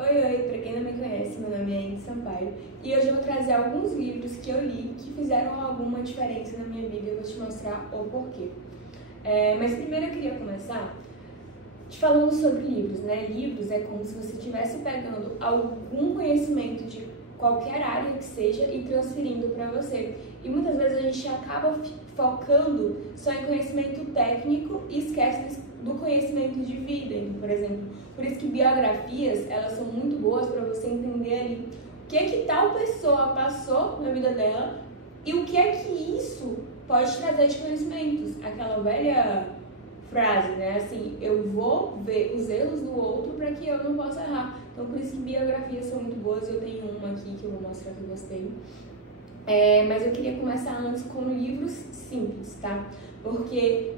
Oi, pra quem não me conhece, meu nome é Andy Sampaio e hoje eu vou trazer alguns livros que eu li que fizeram alguma diferença na minha vida e eu vou te mostrar o porquê. Mas primeiro eu queria começar te falando sobre livros, né? Livros é como se você estivesse pegando algum conhecimento de qualquer área que seja e transferindo para você. E muitas vezes a gente acaba focando só em conhecimento técnico e esquece do conhecimento de vida. Então, por exemplo, por isso que biografias, elas são muito boas para você entender ali o que é que tal pessoa passou na vida dela e o que é que isso pode trazer de conhecimentos. Aquela velha frase, né? Assim, eu vou ver os erros do outro para que eu não possa errar. Então, por isso que biografias são muito boas. Eu tenho uma aqui que eu vou mostrar que eu gostei. Mas eu queria começar antes com livros simples, tá? Porque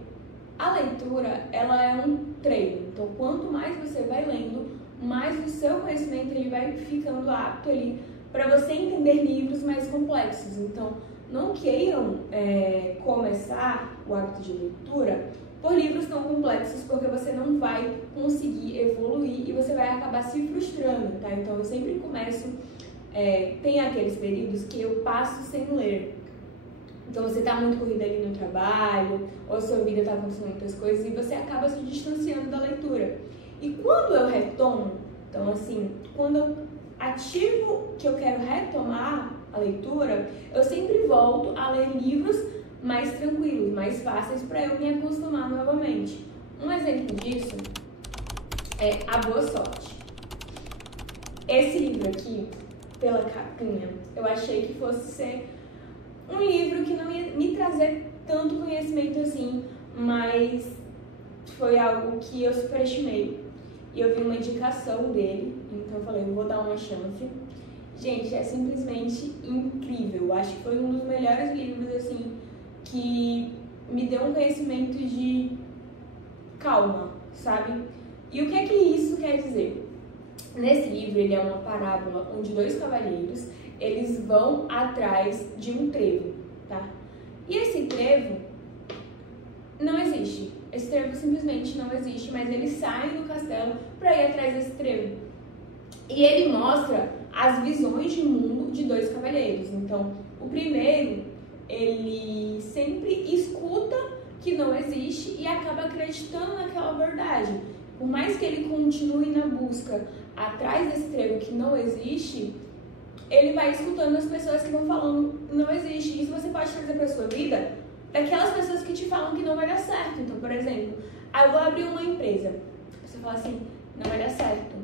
a leitura, ela é um treino. Então, quanto mais você vai lendo, mais o seu conhecimento ele vai ficando apto ali para você entender livros mais complexos. Então, não queiram começar o hábito de leitura por livros tão complexos, porque você não vai conseguir evoluir e você vai acabar se frustrando, tá? Então, eu sempre começo... tem aqueles períodos que eu passo sem ler. Então você está muito corrida ali no trabalho, ou a sua vida está acontecendo muitas coisas e você acaba se distanciando da leitura. E quando eu retomo, então assim, quando eu ativo que eu quero retomar a leitura, eu sempre volto a ler livros mais tranquilos, mais fáceis para eu me acostumar novamente. Um exemplo disso é A Boa Sorte. Esse livro aqui, pela capinha, eu achei que fosse ser um livro que não ia me trazer tanto conhecimento assim, mas foi algo que eu superestimei. E eu vi uma indicação dele, então eu falei, eu vou dar uma chance. Gente, é simplesmente incrível. Eu acho que foi um dos melhores livros, assim, que me deu um conhecimento de calma, sabe? E o que é que isso quer dizer? Nesse livro, ele é uma parábola onde dois cavalheiros, eles vão atrás de um trevo, tá? E esse trevo não existe. Esse trevo simplesmente não existe, mas eles saem do castelo para ir atrás desse trevo. E ele mostra as visões de mundo de dois cavalheiros. Então, o primeiro, ele sempre escuta que não existe e acaba acreditando naquela verdade. Por mais que ele continue na busca atrás desse trevo que não existe, ele vai escutando as pessoas que vão falando não existe. Isso você pode trazer para sua vida daquelas pessoas que te falam que não vai dar certo. Então, por exemplo, eu vou abrir uma empresa. Você fala assim, não vai dar certo.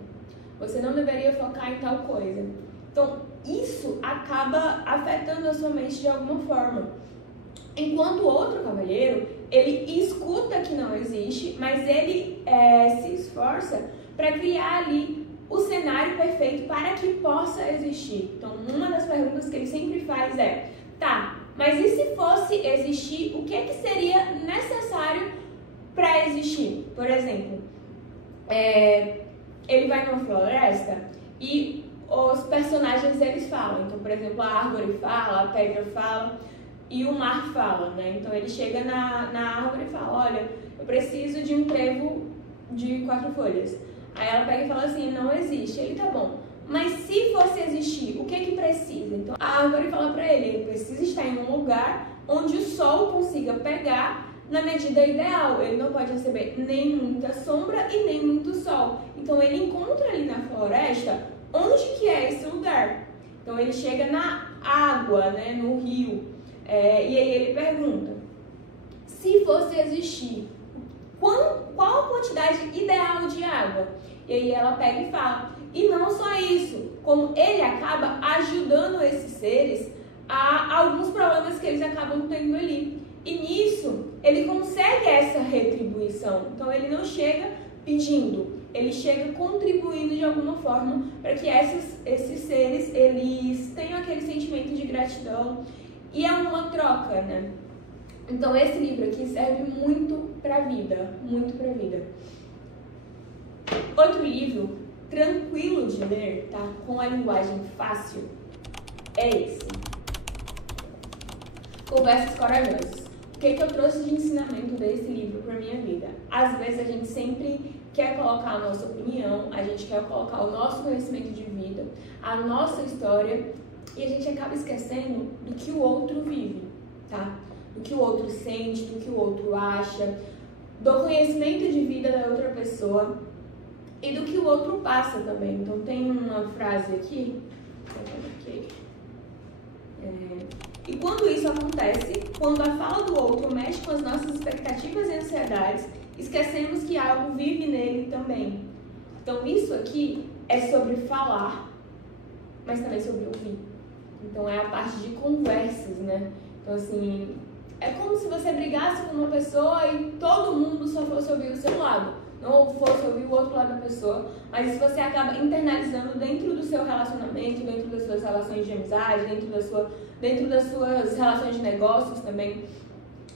Você não deveria focar em tal coisa. Então, isso acaba afetando a sua mente de alguma forma. Enquanto o outro cavalheiro, ele escuta que não existe, mas ele se esforça para criar ali o cenário perfeito para que possa existir. Então, uma das perguntas que ele sempre faz é, tá, mas e se fosse existir, o que é que seria necessário para existir? Por exemplo, ele vai numa floresta e os personagens eles falam. Então, por exemplo, a árvore fala, a pedra fala e o mar fala, né? Então, ele chega na árvore e fala, olha, eu preciso de um trevo de 4 folhas. Aí ela pega e fala assim, não existe. Ele, tá bom, mas se fosse existir, o que é que precisa? Então a árvore fala pra ele precisa estar em um lugar onde o sol consiga pegar na medida ideal. Ele não pode receber nem muita sombra e nem muito sol. Então ele encontra ali na floresta onde que é esse lugar. Então ele chega na água, né, no rio, e aí ele pergunta, se fosse existir, qual a quantidade ideal de água? E aí ela pega e fala. E não só isso, como ele acaba ajudando esses seres a alguns problemas que eles acabam tendo ali. E nisso, ele consegue essa retribuição. Então ele não chega pedindo, ele chega contribuindo de alguma forma para que esses seres eles tenham aquele sentimento de gratidão. E é uma troca, né? Então esse livro aqui serve muito para a vida, muito para a vida. Outro livro, tranquilo de ler, tá? Com a linguagem fácil, é esse. Conversas Corajosas. O que eu trouxe de ensinamento desse livro para minha vida? Às vezes a gente sempre quer colocar a nossa opinião, a gente quer colocar o nosso conhecimento de vida, a nossa história, e a gente acaba esquecendo do que o outro vive, tá? Do que o outro sente, do que o outro acha, do conhecimento de vida da outra pessoa e do que o outro passa também. Então tem uma frase aqui, e quando isso acontece, quando a fala do outro mexe com as nossas expectativas e ansiedades, esquecemos que algo vive nele também. Então isso aqui é sobre falar, mas também sobre ouvir. Então é a parte de conversas, né? Então assim, é como se você brigasse com uma pessoa e todo mundo só fosse ouvir o seu lado, não fosse ouvir o outro lado da pessoa, mas isso você acaba internalizando dentro do seu relacionamento, dentro das suas relações de amizade, dentro das suas relações de negócios também.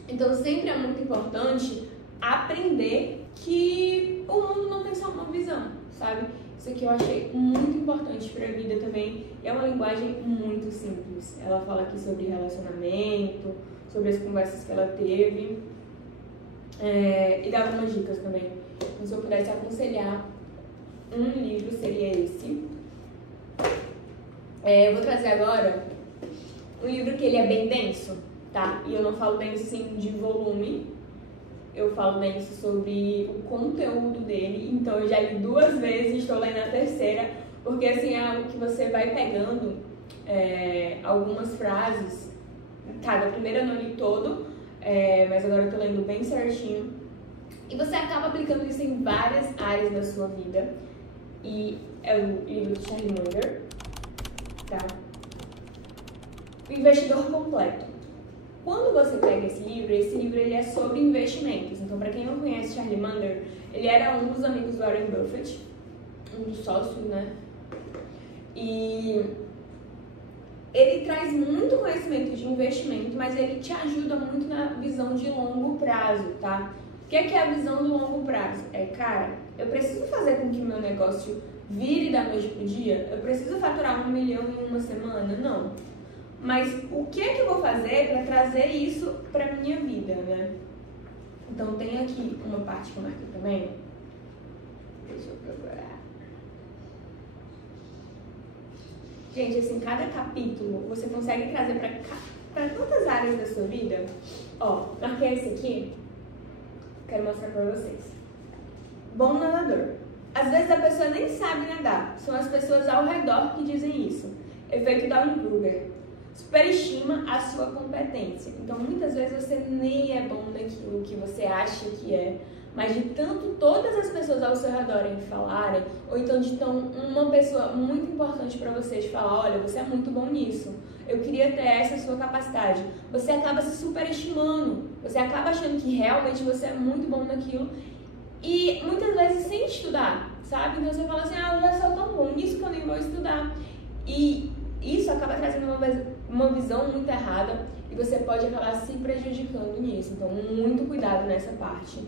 Então sempre é muito importante aprender que o mundo não tem só uma visão, sabe? Isso aqui eu achei muito importante para a vida também. É uma linguagem muito simples. Ela fala aqui sobre relacionamento, sobre as conversas que ela teve, e dá algumas dicas também. Então, se eu pudesse aconselhar um livro, seria esse. Eu vou trazer agora um livro que ele é bem denso, tá? E eu não falo denso sim de volume, eu falo denso sobre o conteúdo dele. Então eu já li 2 vezes, estou lendo a terceira, porque assim é algo que você vai pegando algumas frases. Tá, da primeira eu não li todo, mas agora eu tô lendo bem certinho. E você acaba aplicando isso em várias áreas da sua vida. E é o livro de Charlie Munger, tá? O Investidor Completo. Quando você pega esse livro ele é sobre investimentos. Então, para quem não conhece Charlie Munger, ele era um dos amigos do Warren Buffett, um dos sócios, né? E ele traz muito conhecimento de investimento, mas ele te ajuda muito na visão de longo prazo, tá? O que é a visão do longo prazo? Cara, eu preciso fazer com que o meu negócio vire da noite pro dia? Eu preciso faturar 1 milhão em uma semana? Não. Mas o que é que eu vou fazer para trazer isso para minha vida, né? Então tem aqui uma parte que eu marquei também. Deixa eu procurar. Gente, assim, cada capítulo você consegue trazer para tantas áreas da sua vida. Ó, marquei esse aqui. Quero mostrar para vocês. Bom nadador. Às vezes a pessoa nem sabe nadar. São as pessoas ao redor que dizem isso. Efeito Dunning-Kruger. Superestima a sua competência. Então, muitas vezes você nem é bom naquilo que você acha que é, mas de tanto todas as pessoas ao seu redor falarem, ou então de tão uma pessoa muito importante para você te falar, olha, você é muito bom nisso, eu queria ter essa sua capacidade, você acaba se superestimando, você acaba achando que realmente você é muito bom naquilo, e muitas vezes sem estudar, sabe? Então você fala assim, eu já sou tão bom nisso que eu nem vou estudar. E isso acaba trazendo uma visão muito errada e você pode acabar se prejudicando nisso. Então, muito cuidado nessa parte.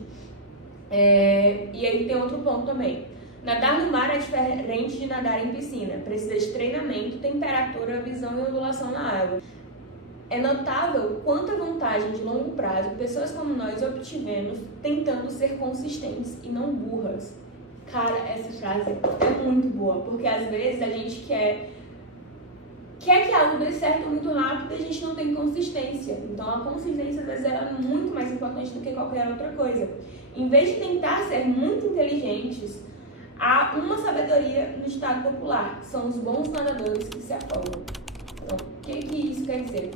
E aí tem outro ponto também. Nadar no mar é diferente de nadar em piscina. Precisa de treinamento, temperatura, visão e ondulação na água. É notável quanta vantagem de longo prazo pessoas como nós obtivemos tentando ser consistentes e não burras. Cara, essa frase é muito boa, porque às vezes a gente quer que algo dê certo muito rápido e a gente não tem consistência. Então a consistência às vezes é muito mais importante do que qualquer outra coisa. Em vez de tentar ser muito inteligentes, há uma sabedoria no ditado popular: são os bons nadadores que se afogam. Então, o que isso quer dizer?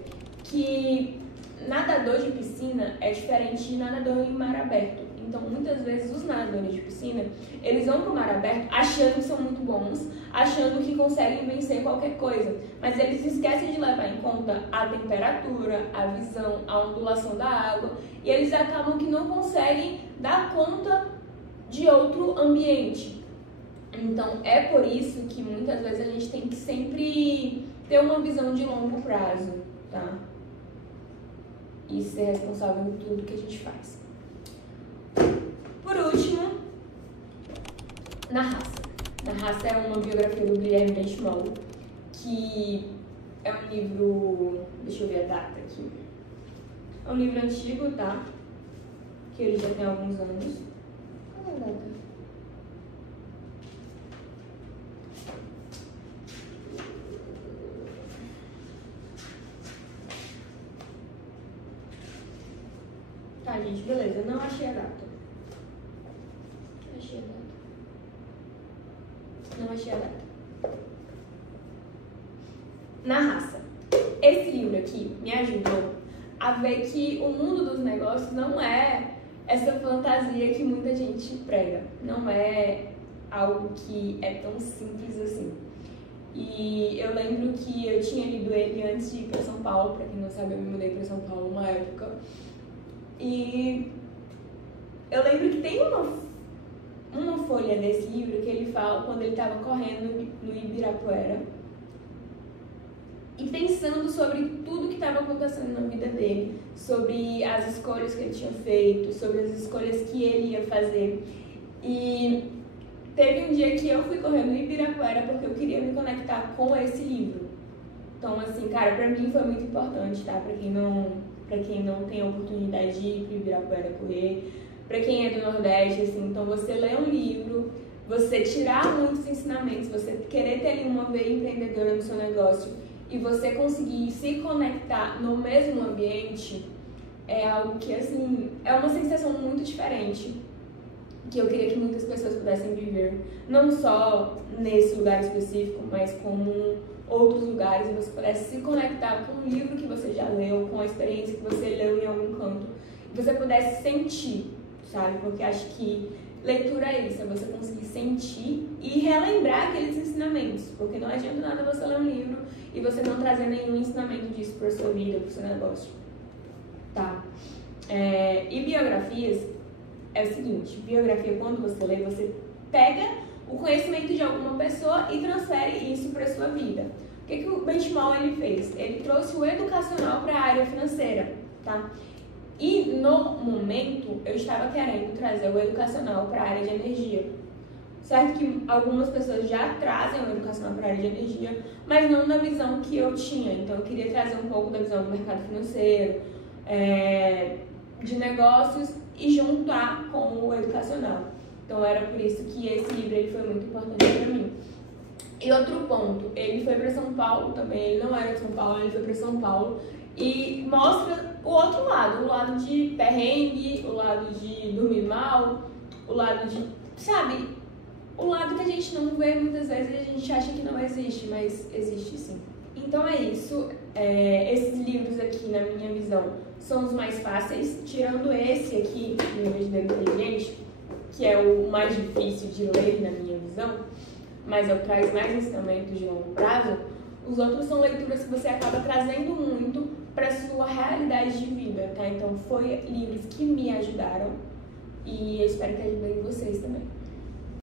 Que nadador de piscina é diferente de nadador em mar aberto. Então, muitas vezes, os nadadores de piscina, eles vão para o mar aberto achando que são muito bons, achando que conseguem vencer qualquer coisa. Mas eles esquecem de levar em conta a temperatura, a visão, a ondulação da água. E eles acabam que não conseguem dar conta de outro ambiente. Então, é por isso que muitas vezes a gente tem que sempre ter uma visão de longo prazo, tá? E ser responsável em tudo que a gente faz. Por último, Na Raça. Na Raça é uma biografia do Guilherme Benchimol, que é um livro, deixa eu ver a data aqui, é um livro antigo, tá? Que ele já tem alguns anos. Qual é a data? Tá, gente, beleza. Não achei a data. Achei a data. Não achei a data. Na raça. Esse livro aqui me ajudou a ver que o mundo dos negócios não é essa fantasia que muita gente prega. Não é algo que é tão simples assim. E eu lembro que eu tinha lido ele antes de ir para São Paulo. Para quem não sabe, eu me mudei para São Paulo uma época. E eu lembro que tem uma folha desse livro que ele fala quando ele estava correndo no Ibirapuera e pensando sobre tudo que estava acontecendo na vida dele, sobre as escolhas que ele tinha feito, sobre as escolhas que ele ia fazer. E teve um dia que eu fui correr no Ibirapuera porque eu queria me conectar com esse livro. Então, assim, cara, pra mim foi muito importante, tá? Pra quem não tem a oportunidade de ir pro Ibirapuera correr, pra quem é do Nordeste, assim, então você ler um livro, você tirar muitos ensinamentos, você querer ter ali uma veia empreendedora no seu negócio e você conseguir se conectar no mesmo ambiente, é algo que, assim, é uma sensação muito diferente, que eu queria que muitas pessoas pudessem viver, não só nesse lugar específico, mas como outros lugares, e você pudesse se conectar com o livro que você já leu, com a experiência que você leu em algum canto, e você pudesse sentir, sabe? Porque acho que leitura é isso, é você conseguir sentir e relembrar aqueles ensinamentos, porque não adianta nada você ler um livro e você não trazer nenhum ensinamento disso para a sua vida, para o seu negócio, tá? E biografias é o seguinte, biografia, quando você lê, você pega o conhecimento de alguma pessoa e transfere isso para a sua vida. O que o Benchimol ele fez? Ele trouxe o educacional para a área financeira, tá? E no momento eu estava querendo trazer o educacional para a área de energia. Certo que algumas pessoas já trazem o educacional para a área de energia, mas não na visão que eu tinha. Então eu queria trazer um pouco da visão do mercado financeiro, de negócios e juntar com o educacional. Então era por isso que esse livro ele foi muito importante para mim. E outro ponto, ele foi para São Paulo também, ele não era de São Paulo, ele foi para São Paulo e mostra o outro lado, o lado de perrengue, o lado de dormir mal, o lado de, sabe, o lado que a gente não vê muitas vezes e a gente acha que não existe, mas existe sim. Então é isso, esses livros aqui, na minha visão, são os mais fáceis, tirando esse aqui, Livro de Dedo Inteligente, que é o mais difícil de ler na minha visão, mas é o que traz mais ensinamentos de longo prazo. Os outros são leituras que você acaba trazendo muito para a sua realidade de vida, tá? Então, foi livros que me ajudaram e eu espero que ajudem vocês também.